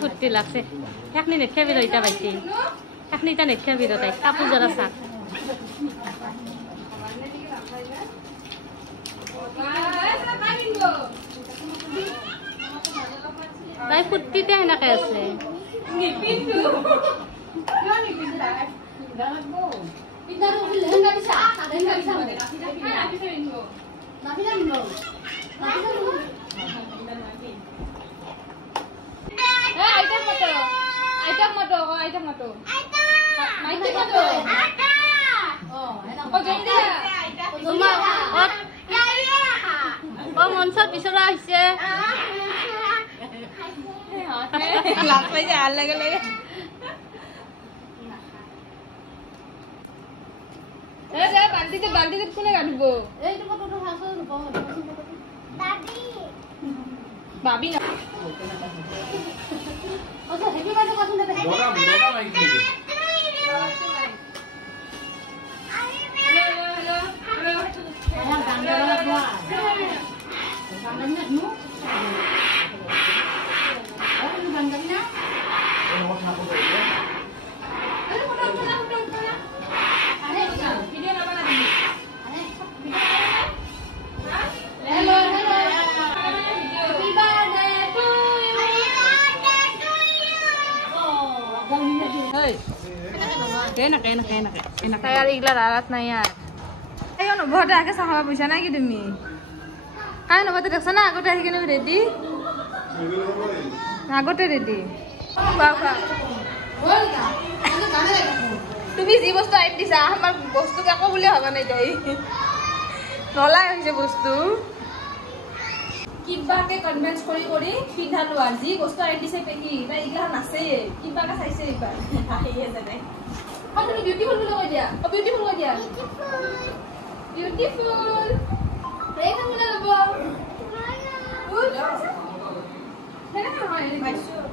ফুর্তি লাগছে এখনি নেট খাবি রইতা পাইছি এখনি তা নেট খাবি তাই কাপড় যারা সাত তাই ফুর্তিতে সেনেকে আছে মঞ্চত বিচৰা আহিছে লাভ পাইছে ভাল লাগে লাগে বাল্টিতে কোনে গাঁঠিব ভাবি না यार इगला रात नाही यार अयो न भोट आके सहावा पैसा नाही की तुम्ही काय न भोट देखसा ना আগতে আহি কেনে ৰেডি আগতে ৰেডি বাবা বলগা আমি গানে লাগা তুমি যি বস্তু আইন দিছা আমাৰ বস্তু কাকো বুলি হবা নাই তাই নলাই হৈছে বস্তু কিবাকে কনভিন্স কৰি কৰি পিন্ধালো আজি বস্তু আইন দিছে পেহি তাই ইগলা নাছে কিবাকে চাইছে ইবাৰ আহিয়ে জানে How do you beautiful look at ya? Oh, beautiful look at ya. Beautiful. Break up with a ball. Good. Can I have any my shoe?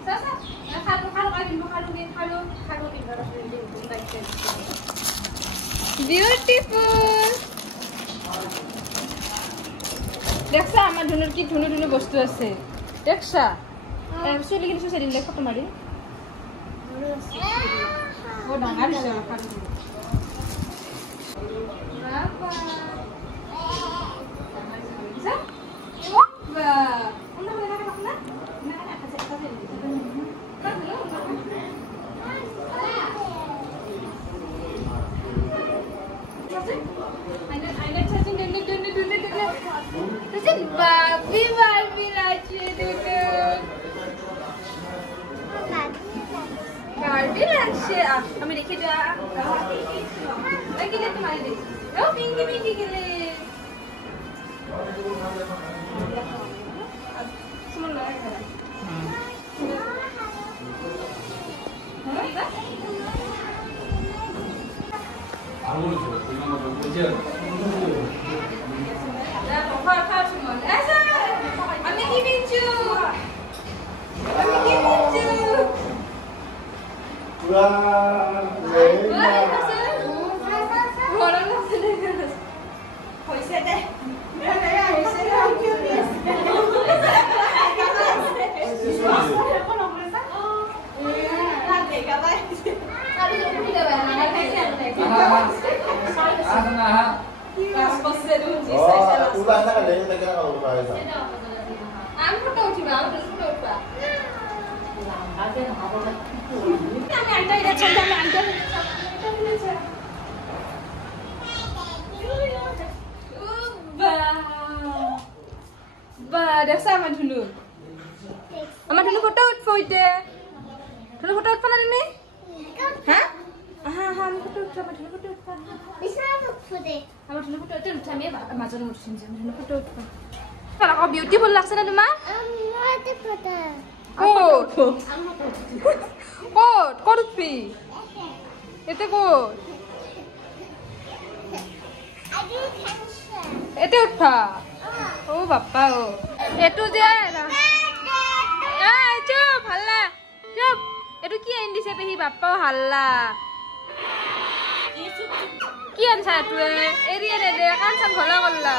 Sasa. Beautiful. Deksa, amar dhunur ki dhunu bostu ase. Deksa. Sudah lagi susah di foto mari. Oh, dangar bisa makan. Berapa? Bisa? Coba. Anda boleh makan apa? Makan apa saja saja. Kan belum. Masih? Anda cacing dulu. Cacing babi lagi dulu. Barbie লাগছে আমি রেখে যা এই কি মারি দে ও পিঙ্কি গেলে সুমন না খারাপ আমি কি বিঞ্চু দেখছা আমাৰ ধুনু ফটো উঠব ইতে ধুনু ফটো উঠবা না তুমি হ্যাঁ হ্যাঁ ফটো উঠবা ধুনু ফটো উঠবা আমার ধুনু ফটো উঠে আমি মাজত উঠিম যে ধুনু ফটো উঠবা আকৌ বিউটিফুল লাগছে না তোমার ক'ত উঠবি এতে ক'ত এতে উঠা ও বাপ্পা ও এটু যে চুপ হাল্লা চুপ এটু কি আইন দিছে পেহি বাপ্পাও হাল্লা কি আনছা এটুৱে এৰিয়ে নেদে কাণ চান ঘলা কৰলা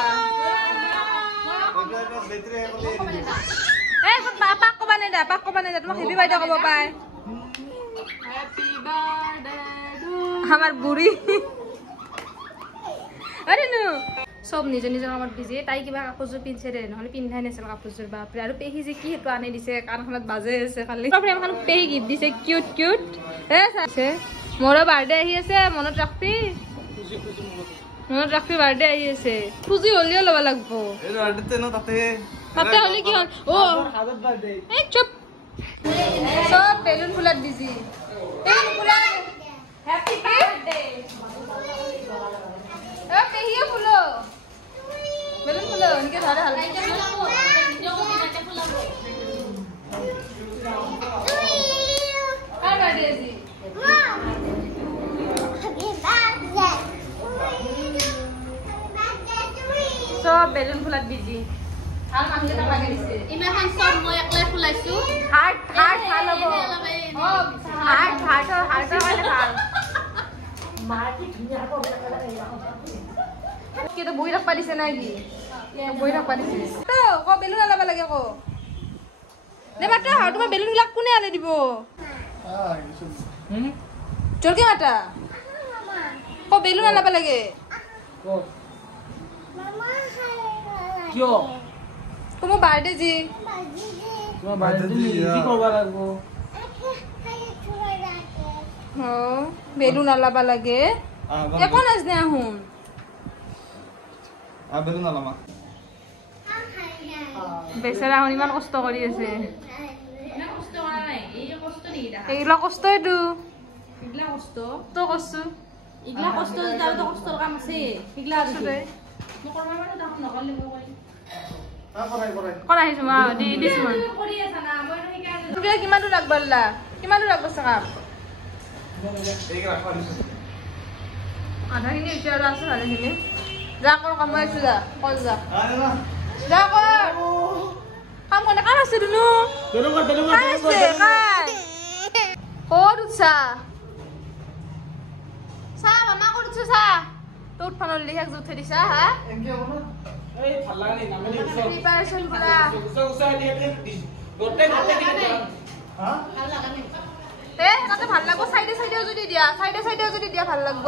এই পাক কবা নেদা তোমাক হেপি বাৰ্থডে ক'ব পাই আমাৰ বুড়ি আৰে নো সব নিজৰ নিজৰ কামত বিজি তাই কিবা কাপোৰযোৰ পিন্ধছে দে নহ'লে পিন্ধাই নাছিল কাপোৰযোৰ বাপৰে আৰু পেহী যে কি সেইটো আনি দিছে কাণখনত বাজে আছে খালি বাপৰে এখন পেহী গিফ্ট দিছে কিউট কিউট চাইছে মোৰো বাৰ্থডে আহি আছে মনত ৰাখবি বাৰ্থডে আহি আছে খুজি হ'লেও ল'ব লাগব তাতে হ'লে কি হ'ল এই চুপ সব বেলুন ফুলাত দিছি বেলুন ফুলাত হ্যাপি বার্থডে এ পেহিয়ে ফুলো বেলুন ফুলো নিকে ধরে হাল হ্যাপি বার্থডে জি সব বেলুন ফুলাত বিজি হাল মানলে তা লাগে দিছে ইমান সব মই একলা ফুলাইছো হার্ট ভাল হ'ব হার্ট মানে ভাল মাটি ধুনিয়া করে কি তো বই রাখ পারিছে নাকি বই রাখ পারিছে তো কো বেলুন আলাবা লাগে কো নে মাটা হাও তোমার বেলুন লাগ কোনে আলে দিব জলকে মাটা কো বেলুন আলাবা লাগে কো মামা কিয় তোমার বার্থডে জি তোমার বার্থডে কি করবা লাগবো ও বেলুন আলাবা লাগে এখন আজ না হুন বেলুন আলামা বেচারা হুন ইমান কষ্ট কৰি আছে ইমান কষ্ট কৰা নাই এই কষ্ট নি দেখা এইলা কষ্ট এটো ইগলা কষ্ট তো কষ্ট ইগলা কষ্ট যাও তো কষ্টৰ কাম আছে ইগলা আছে মই কৰবা মানে তাক নকলে মই কৰাই মা দি দিছ মান কৰি আছে না মই সেইকাৰণে তুমি কিমান দূৰ লাগবলা কিমান দূৰ লাগব সকাম এই ৰাখবা দিছ আধা খিনি উচাৰ আছে ভালে খিনি যা কৰ কামাই যা কল যা যা কৰ কাম কোনে কাম আছে দুনু আছে কাই ক'ত উঠছা চা মামা ক'ত উঠছা চা তো উঠফানৰ লিখাক জুথে দিছা হা এনকে হ'ব না এই ভাল লাগা নাই নামে দিছ প্ৰিপাৰেচন কৰা উচা দিয়ে গোটে দিছ হা ভাল লাগা নাই তাতে ভাল লাগব সাইডে সাইডেও যদি দিয়া ভাল লাগব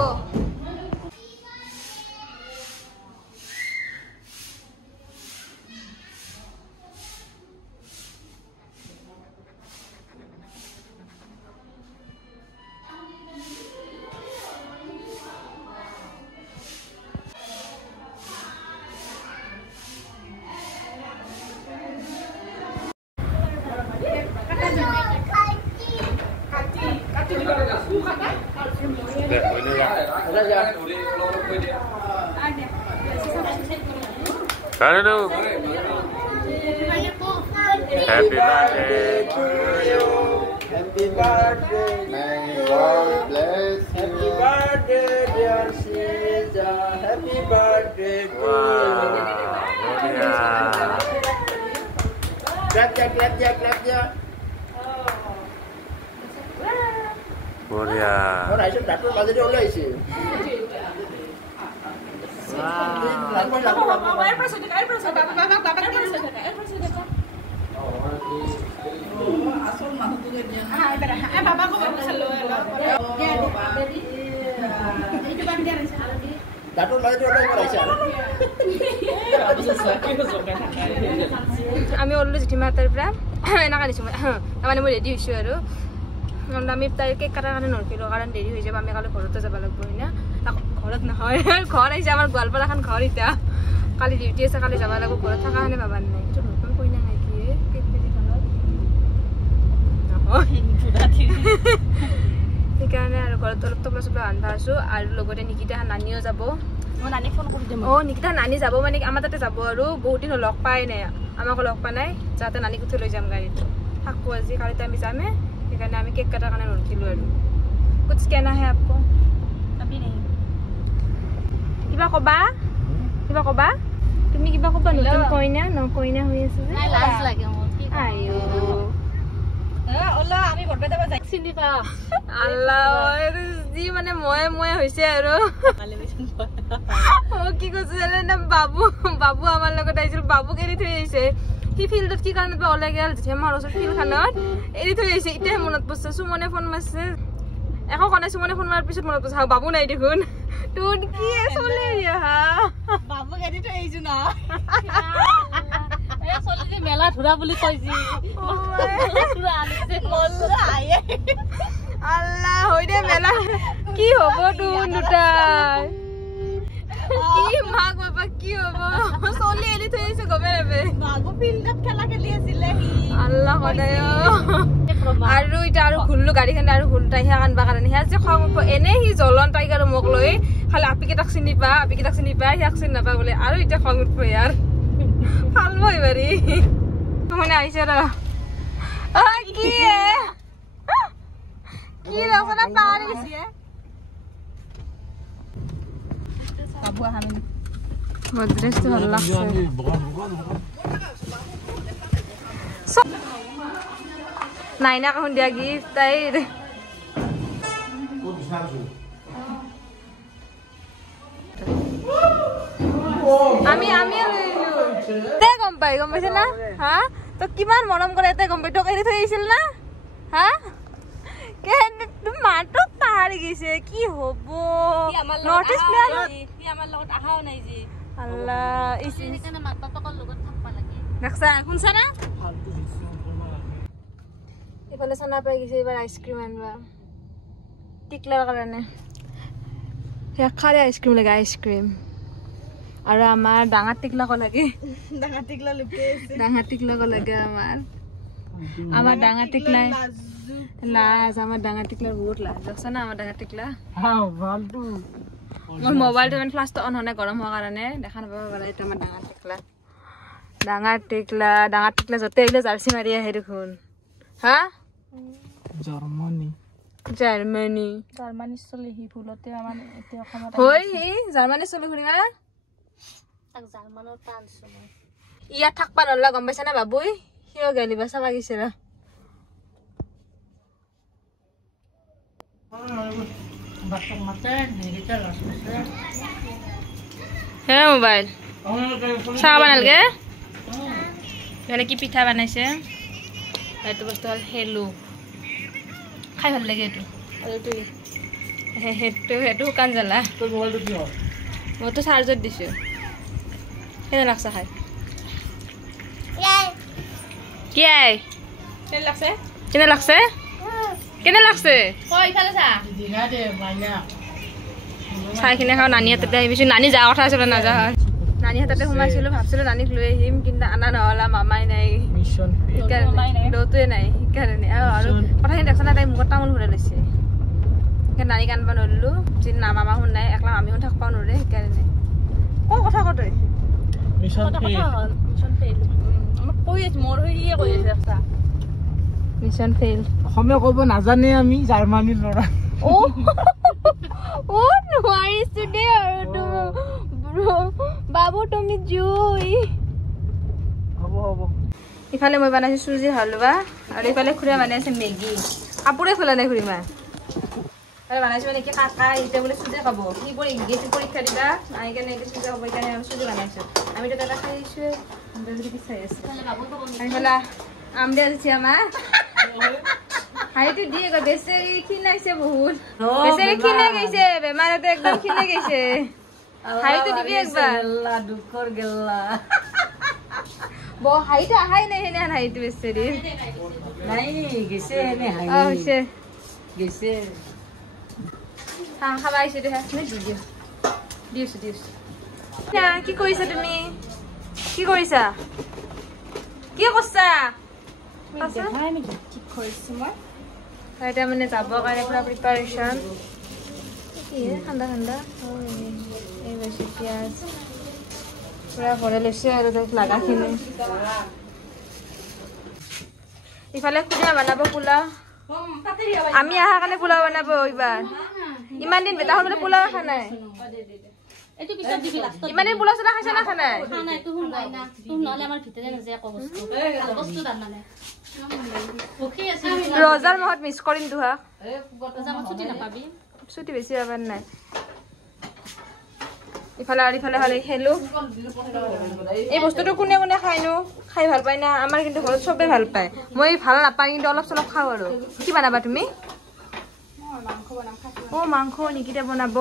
Happy birthday to you. Happy birthday. May God bless you. Happy birthday, dear Caesar. Happy birthday to you. Clap. Boria. Ora iso datul mazhe ole isi. আমি ওলো জেঠিমাহঁতৰ পৰা এনেকা দিছোঁ তাৰমানে মই ৰেডি হৈছোঁ আৰু আমি তাই কেক কাটাৰ কাৰণে নৰখিলোঁ কাৰণ দেৰি হৈ যাব আমি কালি ঘৰতে যাব লাগিব হয় না ঘৰত নহয় ঘৰ আহিছে আমাৰ গোৱালপাৰা এখন ঘৰ এতিয়া কালি ডিউটি আছে কালি যাব লাগিব ঘৰত থকা কাৰণে ভাবা নাই এইটো নতুন কইনা নাকি কেক পেটি সেইকাৰণে আৰু ঘৰত অলপ টপলা চপলা ৰান্ধা আছোঁ আৰু লগতে নিকিতা নানীও যাব নানীক ফোন কৰি দিম নিকিতা নানী যাব মানে আমাৰ তাতে যাব আৰু বহুত দিন লগ পাই নাই আমাকো লগ পোৱা নাই যাতে নানীক উঠি লৈ যাম গাড়ীত থাকো আজি কালিতে আমি যামে সেইকাৰণে আমি কেক কাটাৰ কাৰণে নৰখিলোঁ আৰু কুছ কেনা হে আপকো কিবা ক'বা কিবা কবা তুমি কিবা কবা নতুন কইনা ন কইনা হৈ আছে যে লাজ লাগে মোৰ কি আইও ওলা আমি ঘৰতে যাব যাই চিনি পা আল্লাহ যি মানে মই হৈছে আৰু ও কি কৈছে জানে না বাবু আমাৰ লগত আহিছিল বাবুক এৰি থৈ আহিছে কি ফিল্ডত কি কাৰণে ওলাই গেল যেতিয়া আমাৰ ওচৰত ফিল্ডখনত এৰি থৈ আহিছে এতিয়া মনত পৰিছে সুমনে ফোন মাৰছে একো কোৱা নাই সুমনে ফোন মাৰাৰ পিছত মনত পৰিছে বাবু নাই দেখোন তোৰ কি চলে হা বাবু এৰি থৈ আহিছো না এ চলি যে মেলা ধৰা বুলি কৈছি ধৰা আনিছে মল্লা আয়ে আল্লাহ হৈ দে মেলা কি হ'ব তোৰ দুটা কি মাক বাবা কি হ'ব চলি এৰি থৈ আহিছে গমে নাপে বাবু ফিল্ডত খেলা খেলি আছিলে আল্লাহ সদায় আৰু এতিয়া আৰু ঘুৰলো গাড়ীখন আৰু ঘুৰলো তাই সেয়া কান্দবা কাৰণে সেয়া যে খং এনে সি জ্বলন তাইক আৰু মোক লৈ খালি আপিকেইটাক চিনি পা সিয়াক চিনি নাপা বোলে আৰু এতিয়া খং উঠব ইয়াৰ ভাল মই বাৰী মানে আহিছে ৰ কি ৰচনা পাহাৰি গৈছে বাবু আহা মানে ড্ৰেছটো ভাল লাগছে নাইনা কাহুন দিয়া গিফট তাইৰ আমি গম পাইছে না হা তো কিমান মৰম কৰে এতে গম পাই তোক এৰি থৈ আহিছিল না হা তুমি মাতক পাহাৰি গৈছে কি হ'ব নৰ্থ ইষ্ট প্লেয়াৰ আমাৰ লগত আহাও নাই যে আল্লাহ সেইকাৰণে মাক বাপেকৰ লগত থাকবা লাগে দেখছা শুনছা না এইফালে চানা পাই গৈছে এইবাৰ আইচক্ৰীম আনবা টিকলাৰ কাৰণে খালি আইচক্ৰীম লাগে আইচক্ৰীম আৰু আমাৰ ডাঙৰ টিকলাকো লাগে ডাঙৰ টিকলা লুকে আছে ডাঙৰ টিকলাকো লাগে আমাৰ ডাঙৰ টিকলাই লাজ আমাৰ ডাঙৰ টিকলাৰ বহুত লাজ দেখছা না আমাৰ ডাঙৰ টিকলা মোৰ মোবাইলটো মানে ফ্লাছটো অন হোৱা নাই গৰম হোৱাৰ কাৰণে দেখা নাপাব পাৰে এইটো আমাৰ ডাঙৰ টিকলা য'তে আহিলে জাৰ্চি মাৰি আহে দেখোন হা জাৰ্মানী চলি সি ফুলতে আমাৰ এতিয়া অসমত হয় সি জাৰ্মানী চলি ঘূৰিবা তাক জাৰ্মানৰ টানছো মই ইয়াত থাকবা নলা গম পাইছা না বাবুই সিও গেলিবা চাবা গৈছে ৰ হে মোবাইল চাহ বনালগে এখানে কি পিঠা বনাইছে এইটো বস্তু হল হেলু খাই ভাল লাগে এইটো আৰু সেইটো শুকান জ্বালা মইতো চাৰ্জত দিছো কেনে লাগছে খাই কেনে লাগছে চাই কিনে খাওঁ নানি হাততে আহিবিছো নানি যোৱা কথা আছিলে নাযা হয় নানি হাততে সোমাইছিলো ভাবছিলো নানিক লৈ আহিম কিন্তু আনা নহলা মামাই নাই দৌটোৱে নাই সেইকাৰণে আৰু কথাখিনি দেখছা না তাই মুখত তামোল ঘূৰাই লৈছে সেইকাৰণে নানিক আনব নললো যদি মামা শুন নাই একলা আমিও থাকবা নোৱাৰে সেইকাৰণে কথা তই মিছন ফেইল অসমীয়া ক'ব নাজানে আমি জাৰ্মানীৰ ল'ৰা নোৱাৰিছো দেই আৰু বাবু তুমি জুই হ'ব ইফালে মই বনাইছো চুজি হালৱা আৰু ইফালে খুৰা বনাইছে মেগী কাপোৰে খোলা নাই খুৰীমা আৰু বনাইছো মানে কি কাকা এতিয়া বোলে চুজি খাব কি গেছি পৰীক্ষা দিবা আহি কেনে এতিয়া চুজি খাব সেইকাৰণে আমি চুজি বনাইছো আমিতো দাদা খাই আহিছো চাই আছো ইফালে আম দিয়া দিছে আমাৰ হাইটো দিয়ে বেচেৰি ক্ষীণাইছে বহুত বেচেৰি ক্ষীণাই গৈছে বেমাৰতে একদম ক্ষীণাই গৈছে হাইটো দিবি একবাৰ দুখৰ গেল্লা হাইটো আহাই নাই সেনে হাইটো বেচেৰি নাই গেছে এনে হাই হৈছে গেছে খাবা আহিছে দে দিছো কি কৰিছা তুমি কি কৰিছা এতিয়া মানে যাবৰ কাৰণে পুৰা প্ৰিপাৰেশ্যন ঠাণ্ডা এই বেছি পিঁয়াজ পুৰা ভৰাই লৈছে আৰু তাইক লাগাখিনি ইফালে খুৰীমা বনাব পোলাও আমি অহাৰ কাৰণে পোলাও বনাব এইবাৰ ইমান দিন বেটাহঁত বোলে পোলাও খোৱা নাই এইটো পিছত দিবি লাষ্টত ইমানে পোলা চলা খাইছা না খানাই খানা এইটো শুন নাই না তুই নহলে আমাৰ ভিতৰে নাযায় একো বস্তু ভাল বস্তু দাম মানে ভুকি আছে ৰজাৰ মাহত মিছ কৰিম তোহাক জামত ছুটি নাপাবি ছুটি বেছি পাবাৰ নাই ইফালে আৰু ইফালে হ'লে খেলো এই বস্তুটো কোনে কোনে খাইনো খাই ভাল পায় না আমাৰ কিন্তু ঘৰত চবে ভাল পায় মই ভাল নাপাওঁ কিন্তু অলপ চলপ খাওঁ আৰু কি বনাবা তুমি মাংস নিকিটা বনাব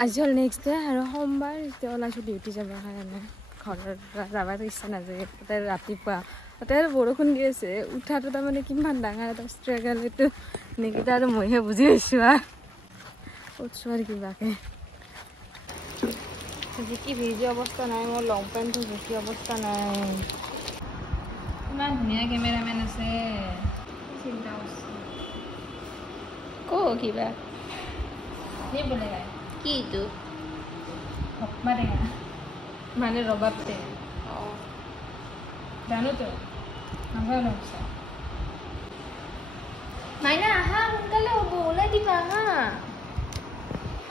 আজি হ'ল নেক্সট ডে আৰু সোমবাৰ এতিয়া ওলাইছোঁ ডিউটি যাবৰ কাৰণে ঘৰৰ যাবৰ ইচ্ছা নাযায় তাতে ৰাতিপুৱা তাতে আৰু বৰষুণ দি আছে উঠাটো তাৰমানে কিমান ডাঙৰ এটা ষ্ট্ৰাগল এইটো নিকিতা আৰু মইহে বুজি পাইছোঁ উঠছোঁ আৰু কিবাকে জিকি ভিজি অৱস্থা নাই মোৰ লং পেণ্টটো জিকি অৱস্থা নাই ইমান ধুনীয়া কেমেৰামেন আছে চিন্তা কৰিছে কিবা नहीं बोलेगा কি তো मारेगा माने रबाब थे जानो तो नंबर नोसा माइना आहा उनकाले होबो ओला दिबा हा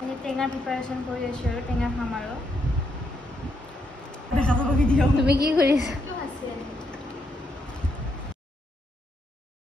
ये टेंगा प्रिपारेशन কৰি আছো টেঙা খাম আৰু দেখা পাব ভিডিও তুমি কি কৰিছ